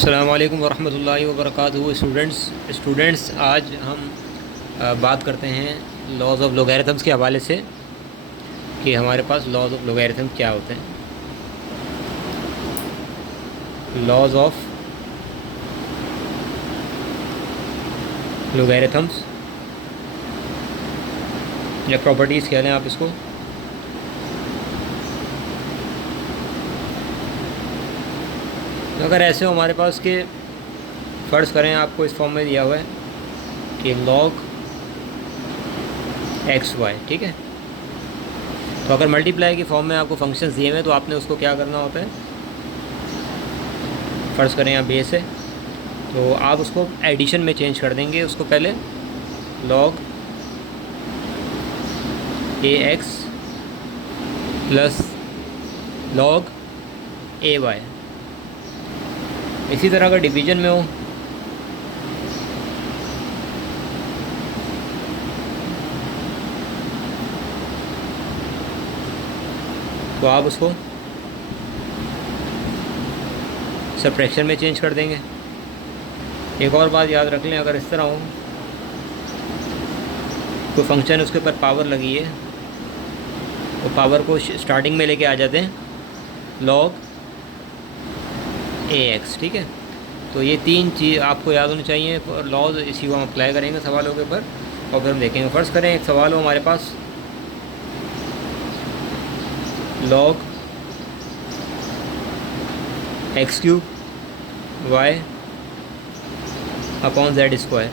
अस्सलामु अलैकुम वरहमतुल्लाहि वबरकातुहू। स्टूडेंट्स आज हम बात करते हैं लॉज ऑफ लोगैरिथम्स के हवाले से कि हमारे पास लॉज ऑफ लोगैरिथम क्या होते हैं। लॉज ऑफ लोगैरिथम्स या प्रॉपर्टीज़ कह लें आप इसको। अगर ऐसे हो हमारे पास कि फ़र्ज़ करें आपको इस फॉर्म में दिया हुआ है कि लॉग एक्स वाई, ठीक है। तो अगर मल्टीप्लाई की फॉर्म में आपको फंक्शंस दिए हुए हैं तो आपने उसको क्या करना होता है, फ़र्ज़ करें यहाँ बेस है तो आप उसको एडिशन में चेंज कर देंगे। उसको पहले log a x plus log A Y. इसी तरह अगर डिवीज़न में हो तो आप उसको सब्ट्रैक्शन में चेंज कर देंगे। एक और बात याद रख लें, अगर इस तरह हो कोई फंक्शन उसके ऊपर पावर लगी है तो पावर को स्टार्टिंग में लेके आ जाते हैं लॉग ए एक्स, ठीक है। तो ये तीन चीज़ आपको याद होनी चाहिए और लॉज इसी को हम अप्लाई करेंगे सवालों के ऊपर और फिर हम देखेंगे। फ़र्ज़ करें एक सवाल हो हमारे पास log x cube y upon z square.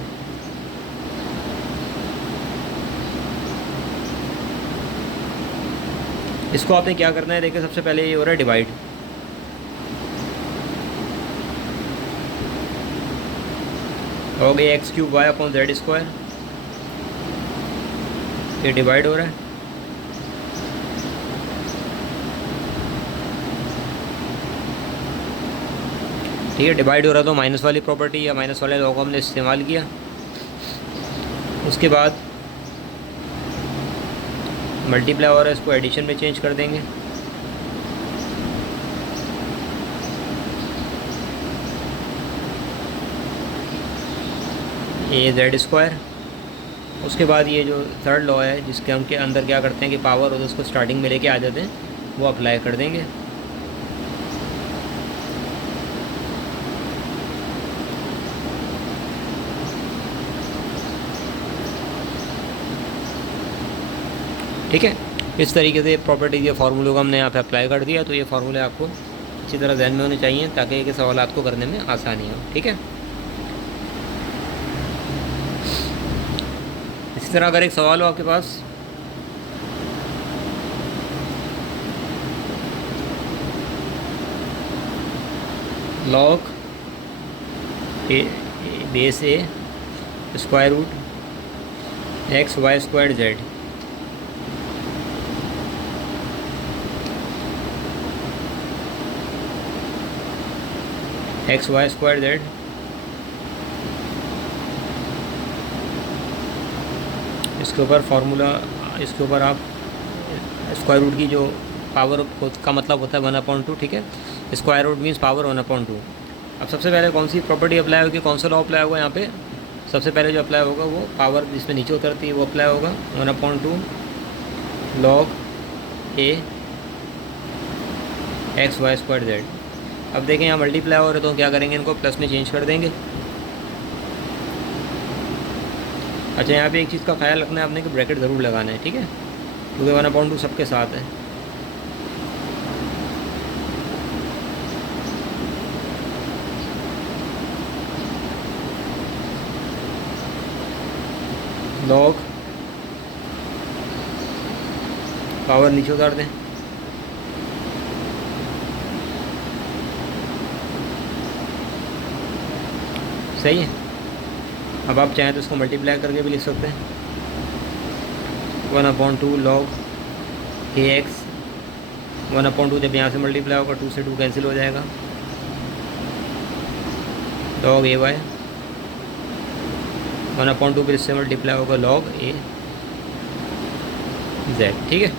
इसको आपने क्या करना है, देखिए सबसे पहले ये हो रहा है divide. Log a x cube y upon z square, ये डिवाइड हो रहा है। ठीक है, डिवाइड हो रहा तो माइनस वाली प्रॉपर्टी या माइनस वाले लॉग हमने इस्तेमाल किया। उसके बाद मल्टीप्लाई हो रहा है, इसको एडिशन में चेंज कर देंगे। ए जेड स्क्वायर। उसके बाद ये जो थर्ड लॉ है जिसके हम के अंदर क्या करते हैं कि पावर हो तो उसको स्टार्टिंग में लेके आ जाते हैं, वो अप्लाई कर देंगे। ठीक है, इस तरीके से प्रॉपर्टी के फार्मूलों को हमने यहाँ पे अप्लाई कर दिया। तो ये फार्मूले आपको अच्छी तरह ध्यान में होने चाहिए ताकि ये सवाल आपको करने में आसानी हो। ठीक है, इसी तरह अगर एक सवाल हो आपके पास log a base a square root x y square z, x y square z, इसके ऊपर फार्मूला, इसके ऊपर आप स्क्वायर रूट की जो पावर का मतलब होता है 1/2, ठीक है। Square root means power 1/2। अब सबसे पहले कौन सी प्रॉपर्टी अप्लाई होगी, कौन सा लॉ अप्लाई होगा यहाँ पे? सबसे पहले जो अप्लाई होगा वो पावर जिसमें नीचे उतरती है वो अप्लाई होगा 1/2 log a x y square Z. अब देखें यहाँ मल्टीप्लाई हो रहे तो क्या करेंगे, इनको प्लस में चेंज कर देंगे। अच्छा, यहाँ पे एक चीज़ का ख्याल रखना है आपने कि ब्रैकेट ज़रूर लगाना है, ठीक है, क्योंकि 1/2 सबके साथ है। लॉग पावर नीचे उतार दें, सही है। अब आप चाहें तो इसको मल्टीप्लाई करके भी लिख सकते हैं 1/2 लॉग ए एक्स। 1/2 जब यहाँ से मल्टीप्लाई होगा 2 से 2 कैंसिल हो जाएगा, लॉग ए वाई 1/2 फिर इससे मल्टीप्लाई होगा लॉग ए जेड। ठीक है,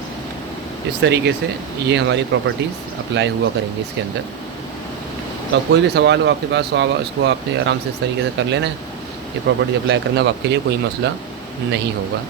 इस तरीके से ये हमारी प्रॉपर्टीज़ अप्लाई हुआ करेंगी इसके अंदर। तो अब कोई भी सवाल हो आपके पास तो आप इसको आपने आराम से इस तरीके से कर लेना है। ये प्रॉपर्टी अप्लाई करना अब आपके लिए कोई मसला नहीं होगा।